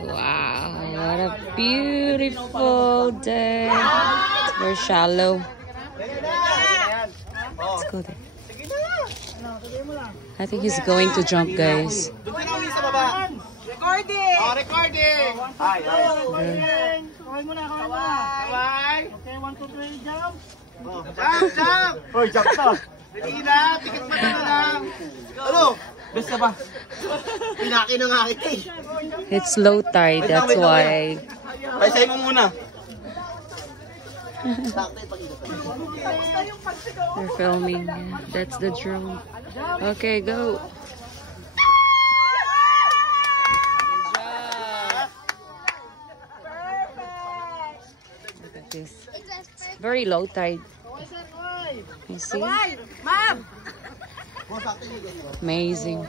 Wow, what a beautiful day. It's very shallow. Let's go there. I think he's going to jump, guys. Recording! Oh, recording! Hi, hi. Kaway muna. Kaway! Okay, 1, 2, 3, jump! Jump, jump! Hoy, jump to! Dali na, tikat pa na lang. Ano? Best ka ba? Pinaki na nga kita eh. It's low tide, that's why. Paisay mo muna. They're filming. That's the drone. Okay, go. Look at this. Very low tide. You see? Amazing.